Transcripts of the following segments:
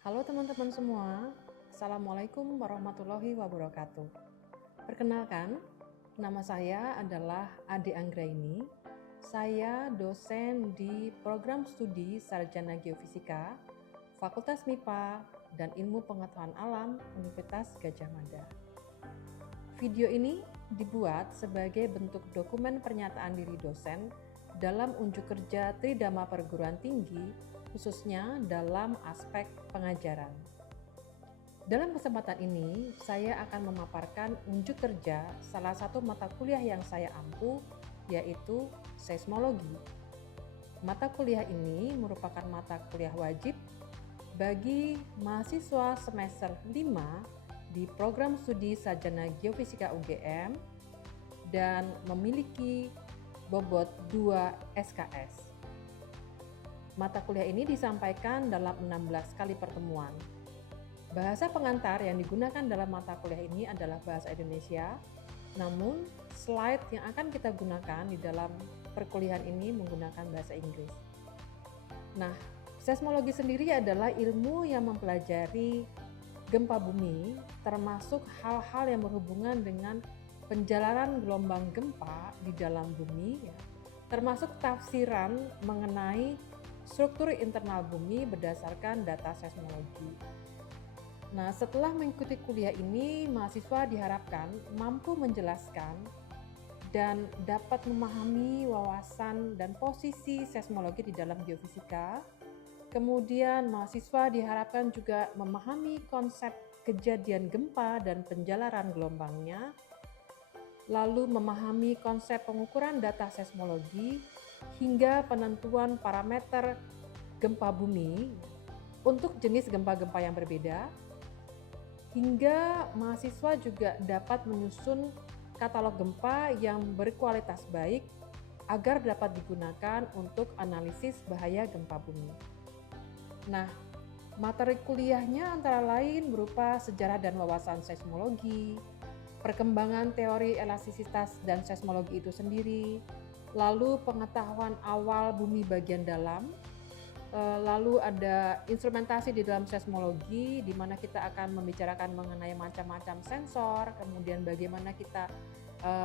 Halo teman-teman semua, Assalamualaikum warahmatullahi wabarakatuh. Perkenalkan, nama saya adalah Ade Anggraini. Saya dosen di program studi Sarjana Geofisika, Fakultas MIPA dan Ilmu Pengetahuan Alam Universitas Gadjah Mada. Video ini dibuat sebagai bentuk dokumen pernyataan diri dosen dalam unjuk kerja Tridharma Perguruan Tinggi, khususnya dalam aspek pengajaran. Dalam kesempatan ini, saya akan memaparkan unjuk kerja salah satu mata kuliah yang saya ampu, yaitu seismologi. Mata kuliah ini merupakan mata kuliah wajib bagi mahasiswa semester 5 di program studi Sarjana Geofisika UGM dan memiliki bobot 2 SKS. Mata kuliah ini disampaikan dalam 16 kali pertemuan. Bahasa pengantar yang digunakan dalam mata kuliah ini adalah bahasa Indonesia, namun slide yang akan kita gunakan di dalam perkuliahan ini menggunakan bahasa Inggris. Nah, seismologi sendiri adalah ilmu yang mempelajari gempa bumi, termasuk hal-hal yang berhubungan dengan penjalanan gelombang gempa di dalam bumi, termasuk tafsiran mengenai struktur internal bumi berdasarkan data seismologi. Nah, setelah mengikuti kuliah ini, mahasiswa diharapkan mampu menjelaskan dan dapat memahami wawasan dan posisi seismologi di dalam geofisika. Kemudian mahasiswa diharapkan juga memahami konsep kejadian gempa dan penjalaran gelombangnya, lalu memahami konsep pengukuran data seismologi hingga penentuan parameter gempa bumi untuk jenis gempa-gempa yang berbeda, hingga mahasiswa juga dapat menyusun katalog gempa yang berkualitas baik agar dapat digunakan untuk analisis bahaya gempa bumi. Nah, materi kuliahnya antara lain berupa sejarah dan wawasan seismologi, perkembangan teori elastisitas dan seismologi itu sendiri, lalu pengetahuan awal bumi bagian dalam, lalu ada instrumentasi di dalam seismologi, di mana kita akan membicarakan mengenai macam-macam sensor, kemudian bagaimana kita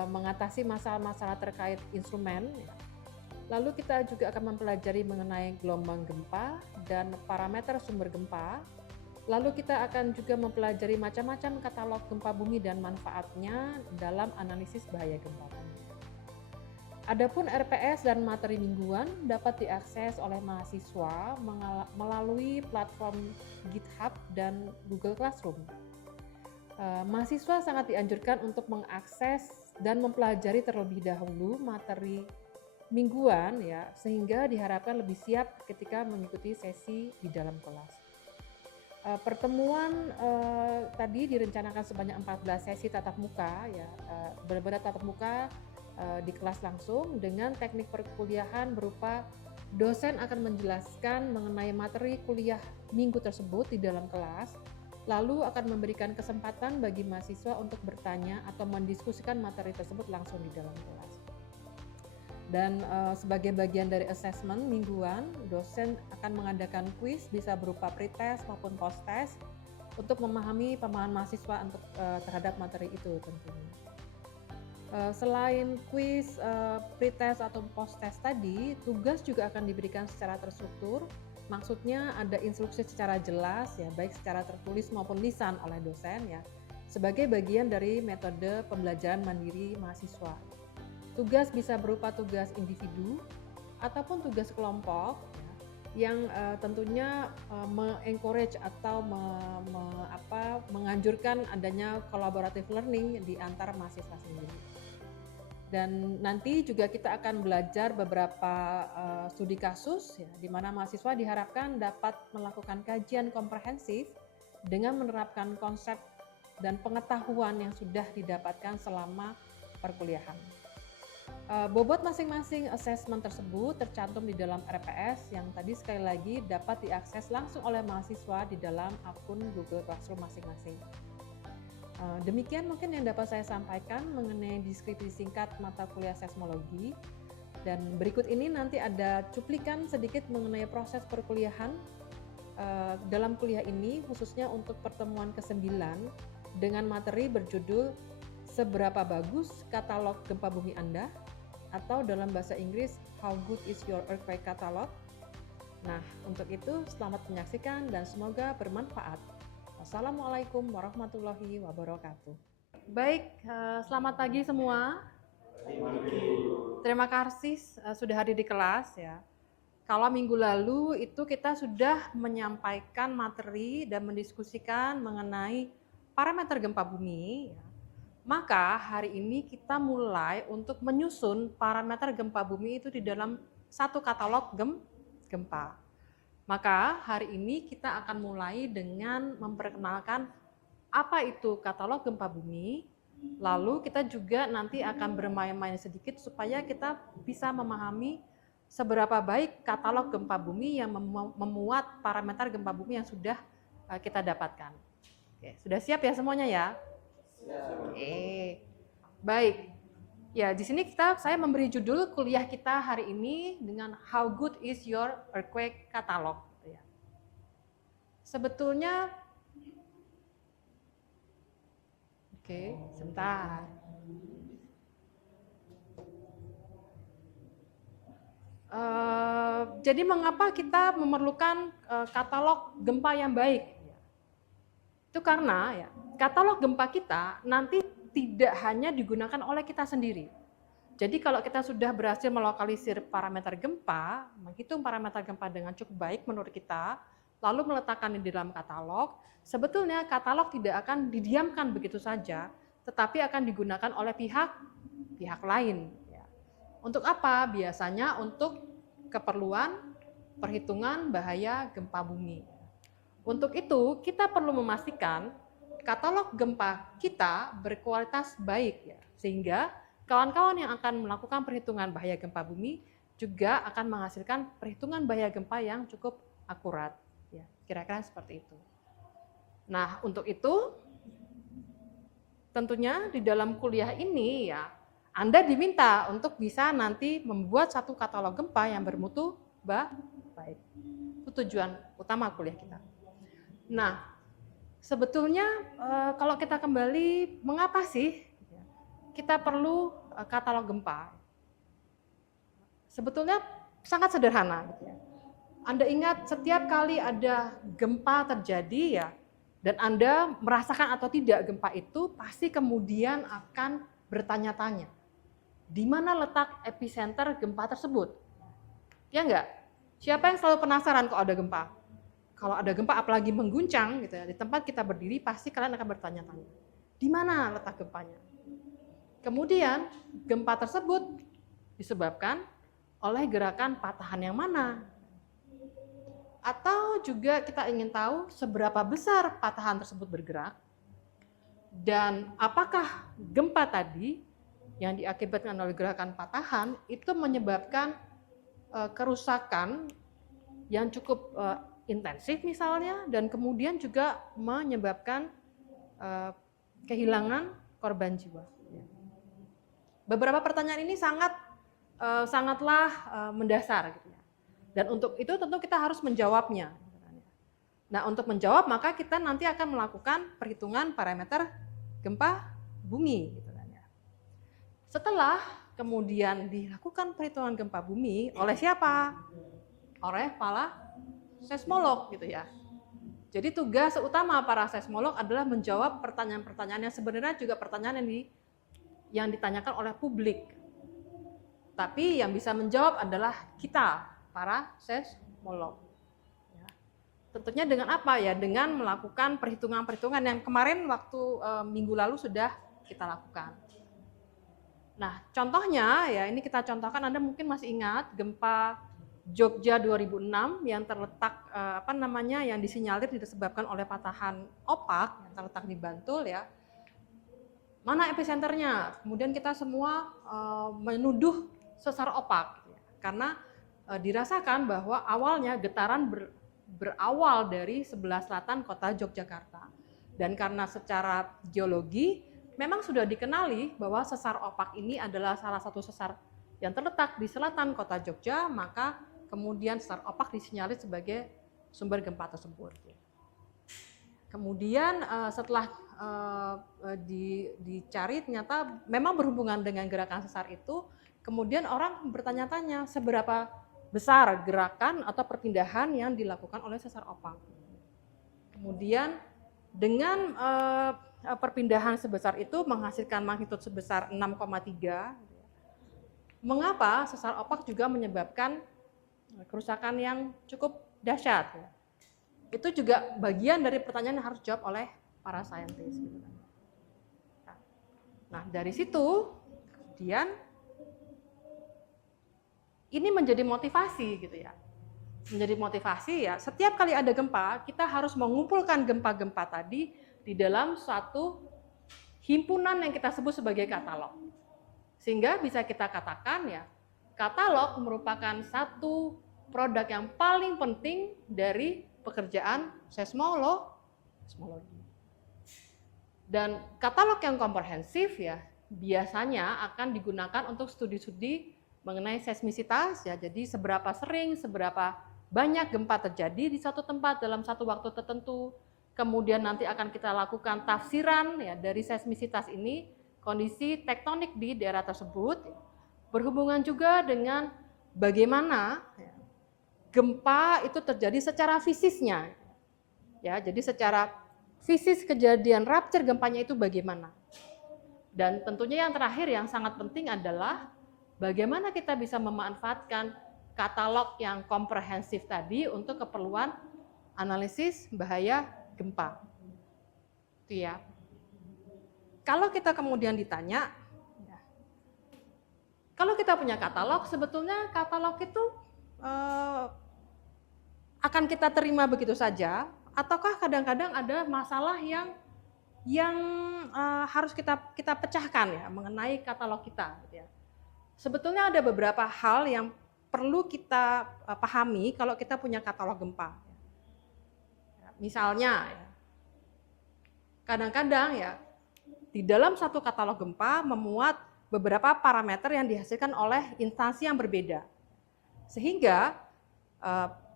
mengatasi masalah-masalah terkait instrumen. Lalu kita juga akan mempelajari mengenai gelombang gempa dan parameter sumber gempa. Lalu kita akan juga mempelajari macam-macam katalog gempa bumi dan manfaatnya dalam analisis bahaya gempa bumi. Adapun RPS dan materi mingguan dapat diakses oleh mahasiswa melalui platform GitHub dan Google Classroom. Mahasiswa sangat dianjurkan untuk mengakses dan mempelajari terlebih dahulu materi mingguan sehingga diharapkan lebih siap ketika mengikuti sesi di dalam kelas. Pertemuan tadi direncanakan sebanyak 14 sesi tatap muka benar-benar tatap muka di kelas langsung dengan teknik perkuliahan berupa dosen akan menjelaskan mengenai materi kuliah minggu tersebut di dalam kelas, lalu akan memberikan kesempatan bagi mahasiswa untuk bertanya atau mendiskusikan materi tersebut langsung di dalam kelas. Dan sebagai bagian dari assessment mingguan, dosen akan mengadakan kuis bisa berupa pretest maupun post-test untuk memahami pemahaman mahasiswa untuk terhadap materi itu tentunya. Selain kuis, pretest atau post-test tadi, tugas juga akan diberikan secara terstruktur. Maksudnya ada instruksi secara jelas baik secara tertulis maupun lisan oleh dosen sebagai bagian dari metode pembelajaran mandiri mahasiswa. Tugas bisa berupa tugas individu ataupun tugas kelompok yang tentunya me-encourage atau menganjurkan adanya collaborative learning di antar mahasiswa sendiri. Dan nanti juga kita akan belajar beberapa studi kasus di mana mahasiswa diharapkan dapat melakukan kajian komprehensif dengan menerapkan konsep dan pengetahuan yang sudah didapatkan selama perkuliahan. Bobot masing-masing assessment tersebut tercantum di dalam RPS yang tadi sekali lagi dapat diakses langsung oleh mahasiswa di dalam akun Google Classroom masing-masing. Demikian mungkin yang dapat saya sampaikan mengenai deskripsi singkat mata kuliah seismologi. Dan berikut ini nanti ada cuplikan sedikit mengenai proses perkuliahan dalam kuliah ini khususnya untuk pertemuan ke-9 dengan materi berjudul Seberapa Bagus Katalog Gempa Bumi Anda, atau dalam bahasa Inggris How Good Is Your Earthquake Catalog. Nah, untuk itu selamat menyaksikan dan semoga bermanfaat. Wassalamualaikum warahmatullahi wabarakatuh. Baik, selamat pagi semua. Terima kasih sudah hadir di kelas ya. Kalau minggu lalu itu kita sudah menyampaikan materi dan mendiskusikan mengenai parameter gempa bumi, ya. Maka hari ini kita mulai untuk menyusun parameter gempa bumi itu di dalam satu katalog gempa. Maka hari ini kita akan mulai dengan memperkenalkan apa itu katalog gempa bumi, lalu kita juga nanti akan bermain-main sedikit supaya kita bisa memahami seberapa baik katalog gempa bumi yang memuat parameter gempa bumi yang sudah kita dapatkan. Oke, sudah siap ya semuanya ya? Oke, baik. Ya, di sini saya memberi judul kuliah kita hari ini dengan How Good Is Your Earthquake Catalog. Sebetulnya, oke, sebentar. Jadi mengapa kita memerlukan katalog gempa yang baik? Itu karena ya, katalog gempa kita nanti tidak hanya digunakan oleh kita sendiri. Jadi kalau kita sudah berhasil melokalisir parameter gempa, menghitung parameter gempa dengan cukup baik menurut kita, lalu meletakkannya di dalam katalog, sebetulnya katalog tidak akan didiamkan begitu saja, tetapi akan digunakan oleh pihak lain. Untuk apa? Biasanya untuk keperluan perhitungan bahaya gempa bumi. Untuk itu, kita perlu memastikan katalog gempa kita berkualitas baik, ya, sehingga kawan-kawan yang akan melakukan perhitungan bahaya gempa bumi juga akan menghasilkan perhitungan bahaya gempa yang cukup akurat. Ya, kira-kira seperti itu. Nah, untuk itu, tentunya di dalam kuliah ini ya, Anda diminta untuk bisa nanti membuat satu katalog gempa yang bermutu baik. Itu tujuan utama kuliah kita. Nah, sebetulnya kalau kita kembali, mengapa sih kita perlu katalog gempa? Sebetulnya sangat sederhana. Anda ingat setiap kali ada gempa terjadi ya, dan Anda merasakan atau tidak gempa itu, pasti kemudian akan bertanya-tanya, di mana letak epicenter gempa tersebut? Ya enggak? Siapa yang selalu penasaran kalau ada gempa? Kalau ada gempa apalagi mengguncang gitu ya, di tempat kita berdiri pasti kalian akan bertanya-tanya, di mana letak gempanya? Kemudian gempa tersebut disebabkan oleh gerakan patahan yang mana? Atau juga kita ingin tahu seberapa besar patahan tersebut bergerak, dan apakah gempa tadi yang diakibatkan oleh gerakan patahan itu menyebabkan kerusakan yang cukup intensif misalnya, dan kemudian juga menyebabkan kehilangan korban jiwa. Beberapa pertanyaan ini sangatlah mendasar gitu ya. Dan untuk itu tentu kita harus menjawabnya. Nah, untuk menjawab maka kita nanti akan melakukan perhitungan parameter gempa bumi gitu kan ya. Setelah kemudian dilakukan perhitungan gempa bumi oleh siapa? Oleh para seismolog gitu ya. Jadi tugas utama para seismolog adalah menjawab pertanyaan-pertanyaan yang sebenarnya juga pertanyaan yang ditanyakan oleh publik. Tapi yang bisa menjawab adalah kita, para seismolog. Ya. Tentunya dengan apa ya? Dengan melakukan perhitungan-perhitungan yang kemarin waktu minggu lalu sudah kita lakukan. Nah, contohnya ya, ini kita contohkan, Anda mungkin masih ingat gempa Jogja 2006 yang terletak yang disinyalir disebabkan oleh patahan opak yang terletak di Bantul ya. Mana epicenternya? Kemudian kita semua menuduh sesar opak ya, karena dirasakan bahwa awalnya getaran berawal dari sebelah selatan kota Yogyakarta, dan karena secara geologi memang sudah dikenali bahwa sesar opak ini adalah salah satu sesar yang terletak di selatan kota Jogja, maka kemudian sesar opak disinyalir sebagai sumber gempa tersebut. Kemudian setelah dicari ternyata memang berhubungan dengan gerakan sesar itu, kemudian orang bertanya-tanya seberapa besar gerakan atau perpindahan yang dilakukan oleh sesar opak. Kemudian dengan perpindahan sebesar itu menghasilkan magnitudo sebesar 6,3. Mengapa sesar opak juga menyebabkan kerusakan yang cukup dahsyat? Itu juga bagian dari pertanyaan yang harus dijawab oleh para saintis. Nah, dari situ kemudian ini menjadi motivasi gitu ya. Menjadi motivasi ya, setiap kali ada gempa, kita harus mengumpulkan gempa-gempa tadi di dalam suatu himpunan yang kita sebut sebagai katalog. Sehingga bisa kita katakan ya, katalog merupakan satu produk yang paling penting dari pekerjaan seismologi. Dan katalog yang komprehensif ya biasanya akan digunakan untuk studi-studi mengenai seismisitas ya. Jadi seberapa sering, seberapa banyak gempa terjadi di satu tempat dalam satu waktu tertentu. Kemudian nanti akan kita lakukan tafsiran ya dari seismisitas ini, kondisi tektonik di daerah tersebut. Berhubungan juga dengan bagaimana ya, gempa itu terjadi secara fisisnya. Ya, jadi secara fisis kejadian rupture gempanya itu bagaimana. Dan tentunya yang terakhir yang sangat penting adalah bagaimana kita bisa memanfaatkan katalog yang komprehensif tadi untuk keperluan analisis bahaya gempa. Itu ya. Kalau kita kemudian ditanya, kalau kita punya katalog, sebetulnya katalog itu akan kita terima begitu saja, ataukah kadang-kadang ada masalah yang harus kita pecahkan ya mengenai katalog kita. Gitu ya. Sebetulnya ada beberapa hal yang perlu kita pahami kalau kita punya katalog gempa. Misalnya, kadang-kadang ya di dalam satu katalog gempa memuat beberapa parameter yang dihasilkan oleh instansi yang berbeda, sehingga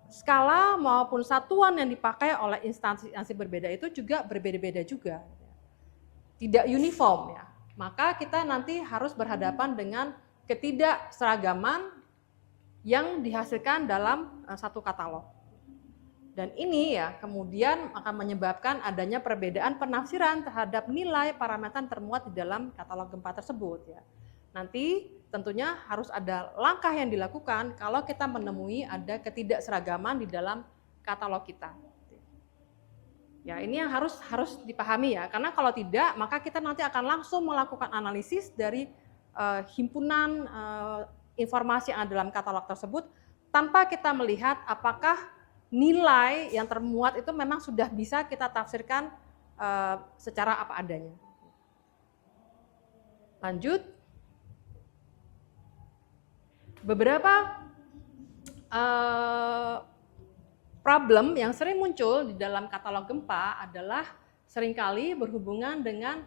skala maupun satuan yang dipakai oleh instansi berbeda itu juga berbeda-beda juga, tidak uniform ya. Maka kita nanti harus berhadapan dengan ketidakseragaman yang dihasilkan dalam satu katalog. Dan ini ya kemudian akan menyebabkan adanya perbedaan penafsiran terhadap nilai parameter termuat di dalam katalog gempa tersebut ya. Nanti tentunya harus ada langkah yang dilakukan kalau kita menemui ada ketidakseragaman di dalam katalog kita. Ya, ini yang harus dipahami ya, karena kalau tidak maka kita nanti akan langsung melakukan analisis dari himpunan informasi yang ada dalam katalog tersebut tanpa kita melihat apakah nilai yang termuat itu memang sudah bisa kita tafsirkan secara apa adanya. Lanjut. Beberapa problem yang sering muncul di dalam katalog gempa adalah seringkali berhubungan dengan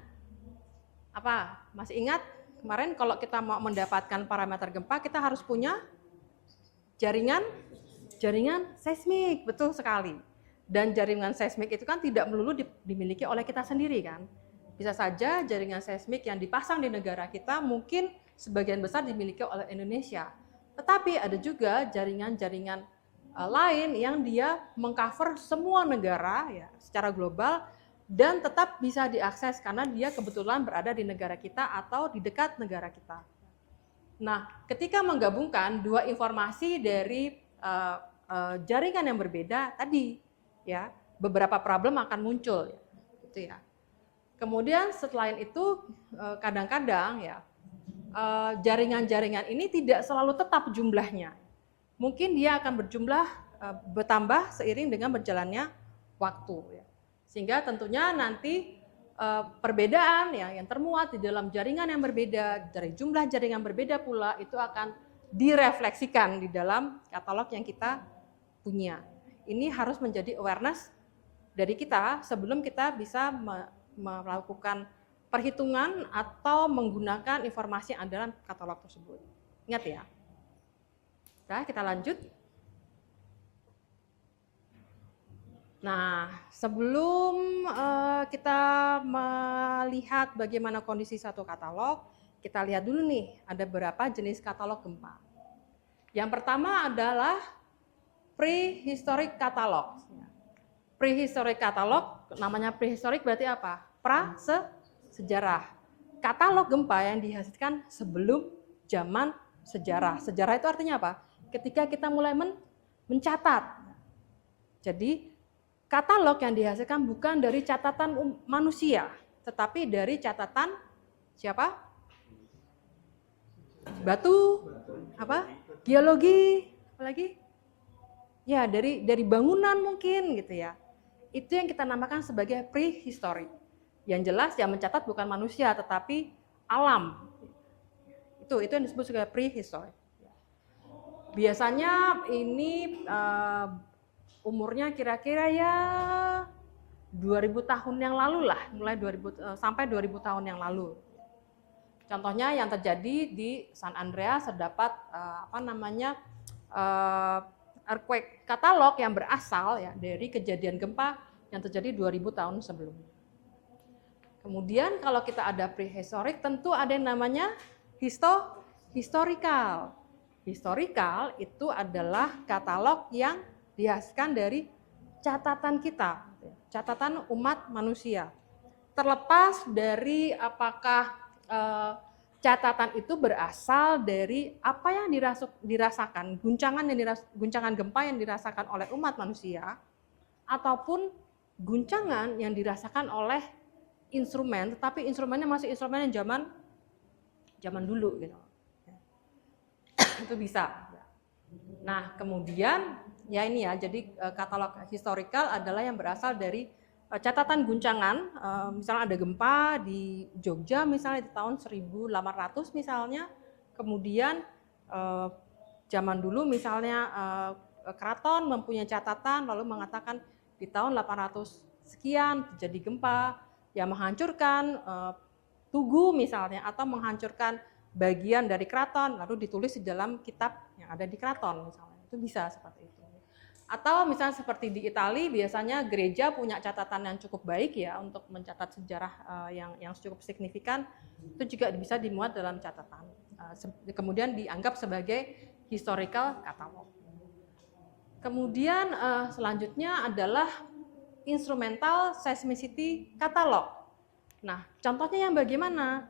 apa? Masih ingat kemarin kalau kita mau mendapatkan parameter gempa kita harus punya jaringan seismik, betul sekali. Dan jaringan seismik itu kan tidak melulu dimiliki oleh kita sendiri kan. Bisa saja jaringan seismik yang dipasang di negara kita mungkin sebagian besar dimiliki oleh Indonesia. Tetapi ada juga jaringan-jaringan lain yang dia mengcover semua negara ya secara global dan tetap bisa diakses karena dia kebetulan berada di negara kita atau di dekat negara kita. Nah, ketika menggabungkan dua informasi dari jaringan yang berbeda tadi ya beberapa problem akan muncul ya, gitu ya. Kemudian selain itu kadang-kadang ya jaringan-jaringan ini tidak selalu tetap jumlahnya. Mungkin dia akan bertambah seiring dengan berjalannya waktu ya. Sehingga tentunya nanti perbedaan ya yang termuat di dalam jaringan yang berbeda dari jumlah jaringan berbeda pula itu akan direfleksikan di dalam katalog yang kita punya. Ini harus menjadi awareness dari kita sebelum kita bisa melakukan perhitungan atau menggunakan informasi yang ada dalam katalog tersebut. Ingat ya. Nah, kita lanjut. Nah, sebelum kita melihat bagaimana kondisi satu katalog, kita lihat dulu nih, ada berapa jenis katalog gempa. Yang pertama adalah prehistoric catalog. Prehistoric catalog, namanya prehistoric berarti apa? Sejarah. Katalog gempa yang dihasilkan sebelum zaman sejarah. Sejarah itu artinya apa? Ketika kita mulai mencatat. Jadi katalog yang dihasilkan bukan dari catatan manusia, tetapi dari catatan siapa? Batu, apa? Geologi, apalagi? Ya, dari bangunan mungkin gitu ya. Itu yang kita namakan sebagai prehistorik. Yang jelas yang mencatat bukan manusia, tetapi alam. Itu yang disebut sebagai prehistorik. Biasanya ini umurnya kira-kira ya 2000 tahun yang lalu lah, mulai 2000 sampai 2000 tahun yang lalu. Contohnya yang terjadi di San Andreas terdapat earthquake katalog yang berasal ya dari kejadian gempa yang terjadi 2000 tahun sebelumnya. Kemudian kalau kita ada prehistorik, tentu ada yang namanya historical. Historical itu adalah katalog yang dihasilkan dari catatan kita, catatan umat manusia. Terlepas dari apakah catatan itu berasal dari apa yang dirasakan, guncangan gempa yang dirasakan oleh umat manusia, ataupun guncangan yang dirasakan oleh instrumen, tetapi instrumennya masih instrumen yang zaman dulu gitu. Itu bisa. Nah, kemudian ya ini ya, jadi katalog historical adalah yang berasal dari catatan guncangan, misalnya ada gempa di Jogja misalnya di tahun 1800 misalnya, kemudian zaman dulu misalnya keraton mempunyai catatan lalu mengatakan di tahun 800 sekian terjadi gempa yang menghancurkan tugu misalnya, atau menghancurkan bagian dari keraton, lalu ditulis di dalam kitab yang ada di keraton misalnya. Itu bisa seperti itu. Atau misalnya seperti di Italia, biasanya gereja punya catatan yang cukup baik ya untuk mencatat sejarah yang cukup signifikan, itu juga bisa dimuat dalam catatan. Kemudian dianggap sebagai historical catalog. Kemudian selanjutnya adalah instrumental seismicity catalog. Nah, contohnya yang bagaimana?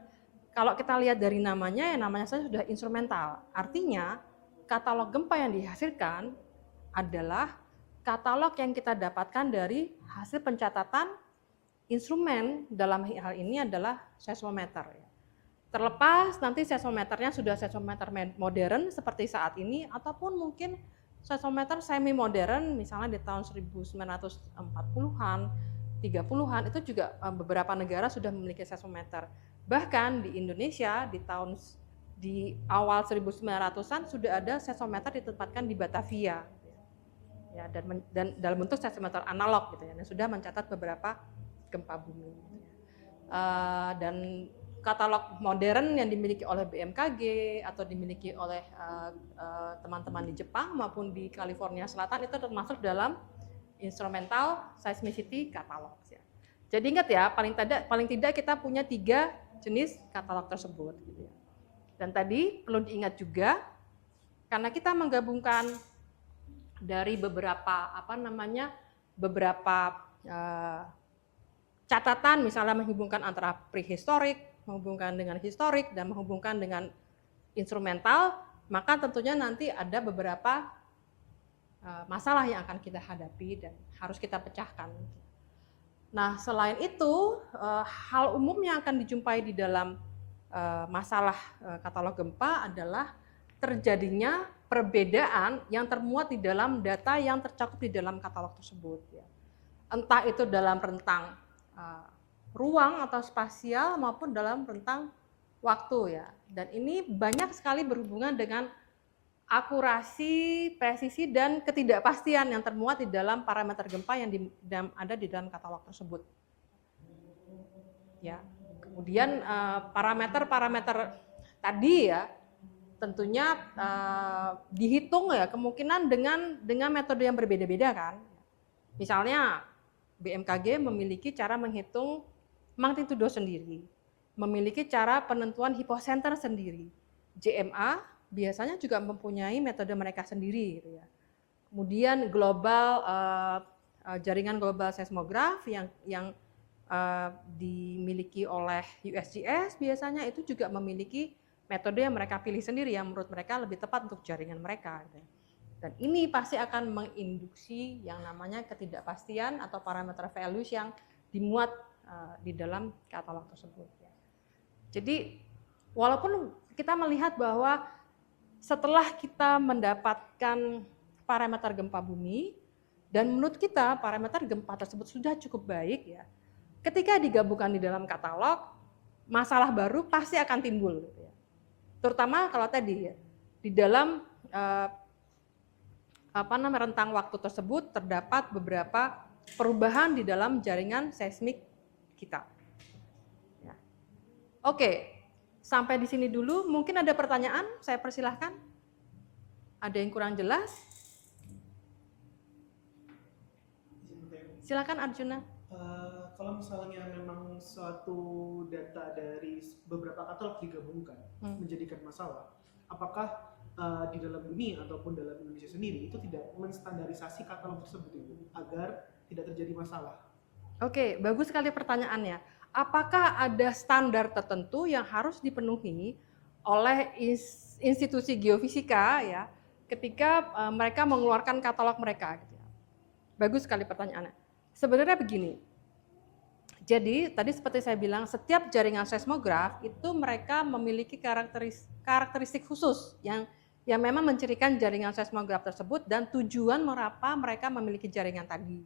Kalau kita lihat dari namanya, ya namanya saja sudah instrumental. Artinya, katalog gempa yang dihasilkan adalah katalog yang kita dapatkan dari hasil pencatatan instrumen, dalam hal ini adalah seismometer. Terlepas nanti seismometernya sudah seismometer modern seperti saat ini, ataupun mungkin seismometer semi modern misalnya di tahun 1940-an, 30-an, itu juga beberapa negara sudah memiliki seismometer. Bahkan di Indonesia di awal 1900-an sudah ada seismometer ditempatkan di Batavia. Ya, dan dalam bentuk seismometer analog gitu ya, dan sudah mencatat beberapa gempa bumi. Dan katalog modern yang dimiliki oleh BMKG atau dimiliki oleh teman-teman di Jepang maupun di California Selatan itu termasuk dalam instrumental seismicity catalog. Ya. Jadi ingat ya, paling tidak kita punya 3 jenis katalog tersebut. Gitu ya. Dan tadi perlu diingat juga, karena kita menggabungkan dari beberapa catatan, misalnya menghubungkan antara prehistorik, menghubungkan dengan historik, dan menghubungkan dengan instrumental, maka tentunya nanti ada beberapa masalah yang akan kita hadapi dan harus kita pecahkan. Nah, selain itu, hal umum yang akan dijumpai di dalam masalah katalog gempa adalah terjadinya perbedaan yang termuat di dalam data yang tercakup di dalam katalog tersebut. Ya. Entah itu dalam rentang ruang atau spasial maupun dalam rentang waktu ya. Dan ini banyak sekali berhubungan dengan akurasi, presisi, dan ketidakpastian yang termuat di dalam parameter gempa yang ada di dalam katalog tersebut. Ya. Kemudian parameter-parameter tadi ya tentunya dihitung ya kemungkinan dengan metode yang berbeda-beda kan. Misalnya BMKG memiliki cara menghitung magnitudo sendiri, memiliki cara penentuan hipocenter sendiri. JMA biasanya juga mempunyai metode mereka sendiri gitu ya. Kemudian jaringan global seismograf yang dimiliki oleh USGS biasanya itu juga memiliki metode yang mereka pilih sendiri yang menurut mereka lebih tepat untuk jaringan mereka. Dan ini pasti akan menginduksi yang namanya ketidakpastian atau parameter values yang dimuat di dalam katalog tersebut. Jadi walaupun kita melihat bahwa setelah kita mendapatkan parameter gempa bumi dan menurut kita parameter gempa tersebut sudah cukup baik ya, ketika digabungkan di dalam katalog, masalah baru pasti akan timbul. Terutama kalau tadi ya, di dalam rentang waktu tersebut terdapat beberapa perubahan di dalam jaringan seismik kita. Ya. Oke, sampai di sini dulu. Mungkin ada pertanyaan, saya persilahkan. Ada yang kurang jelas? Silakan Arjuna. Kalau misalnya memang suatu data dari beberapa katalog digabungkan menjadikan masalah, apakah di dalam dunia ataupun dalam Indonesia sendiri itu tidak menstandarisasi katalog tersebut itu agar tidak terjadi masalah? Oke, bagus sekali pertanyaannya. Apakah ada standar tertentu yang harus dipenuhi oleh institusi geofisika ya ketika mereka mengeluarkan katalog mereka? Bagus sekali pertanyaannya. Sebenarnya begini. Jadi tadi seperti saya bilang, setiap jaringan seismograf itu mereka memiliki karakteristik khusus yang memang mencirikan jaringan seismograf tersebut dan tujuan mengapa mereka memiliki jaringan tadi.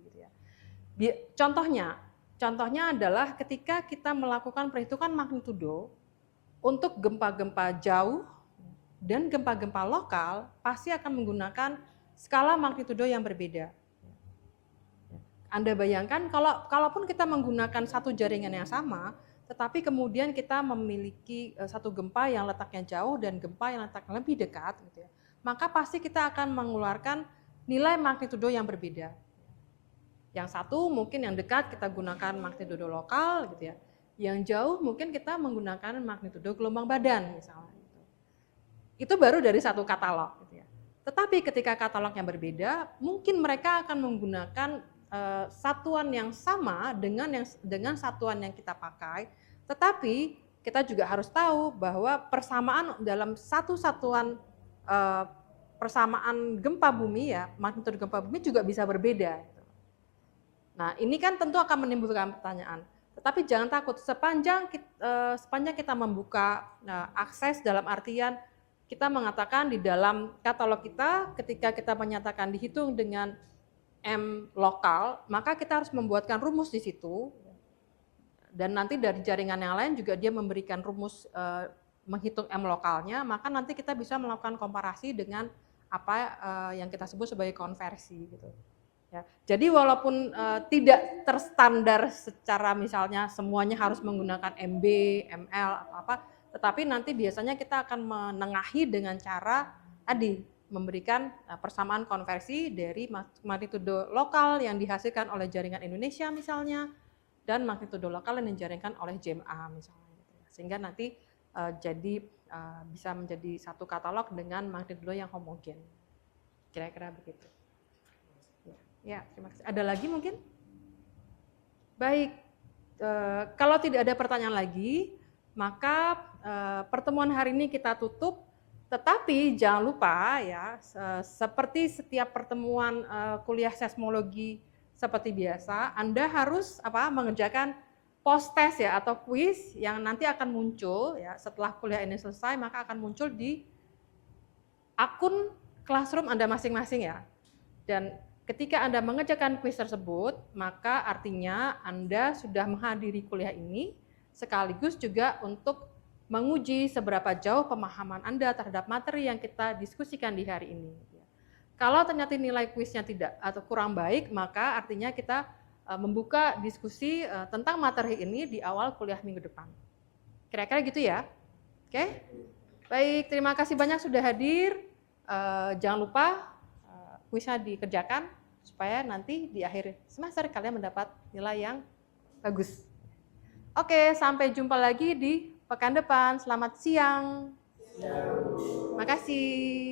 Contohnya adalah ketika kita melakukan perhitungan magnitudo untuk gempa-gempa jauh dan gempa-gempa lokal pasti akan menggunakan skala magnitudo yang berbeda. Anda bayangkan kalaupun kita menggunakan satu jaringan yang sama, tetapi kemudian kita memiliki satu gempa yang letaknya jauh dan gempa yang letaknya lebih dekat, gitu ya, maka pasti kita akan mengeluarkan nilai magnitudo yang berbeda. Yang satu mungkin yang dekat kita gunakan magnitudo lokal, gitu ya. Yang jauh mungkin kita menggunakan magnitudo gelombang badan misalnya. Itu baru dari satu katalog, gitu ya. Tetapi ketika katalognya berbeda, mungkin mereka akan menggunakan satuan yang sama dengan satuan yang kita pakai, tetapi kita juga harus tahu bahwa persamaan dalam satu satuan persamaan gempa bumi ya, magnitudo gempa bumi juga bisa berbeda. Nah, ini kan tentu akan menimbulkan pertanyaan. Tetapi jangan takut, sepanjang kita membuka akses dalam artian kita mengatakan di dalam katalog kita ketika kita menyatakan dihitung dengan M lokal, maka kita harus membuatkan rumus di situ. Dan nanti dari jaringan yang lain juga dia memberikan rumus menghitung M lokalnya, maka nanti kita bisa melakukan komparasi dengan apa yang kita sebut sebagai konversi gitu. Ya. Jadi walaupun tidak terstandar secara misalnya semuanya harus menggunakan MB, ML atau apa, tetapi nanti biasanya kita akan menengahi dengan cara memberikan persamaan konversi dari magnitudo lokal yang dihasilkan oleh jaringan Indonesia misalnya dan magnitudo lokal yang dijaringkan oleh JMA misalnya, sehingga nanti bisa menjadi satu katalog dengan magnitudo yang homogen, kira-kira begitu. Ya, terima kasih. Ada lagi mungkin? Baik, kalau tidak ada pertanyaan lagi, maka pertemuan hari ini kita tutup. Tetapi jangan lupa ya, seperti setiap pertemuan kuliah seismologi seperti biasa, Anda harus mengerjakan post test ya atau kuis yang nanti akan muncul ya setelah kuliah ini selesai, maka akan muncul di akun Classroom Anda masing-masing ya. Dan ketika Anda mengerjakan kuis tersebut, maka artinya Anda sudah menghadiri kuliah ini sekaligus juga untuk menguji seberapa jauh pemahaman Anda terhadap materi yang kita diskusikan di hari ini. Kalau ternyata nilai kuisnya tidak atau kurang baik, maka artinya kita membuka diskusi tentang materi ini di awal kuliah minggu depan. Kira-kira gitu ya? Oke? Baik, terima kasih banyak sudah hadir. Jangan lupa kuisnya dikerjakan supaya nanti di akhir semester kalian mendapat nilai yang bagus. Oke, sampai jumpa lagi di pekan depan. Selamat siang. Makasih.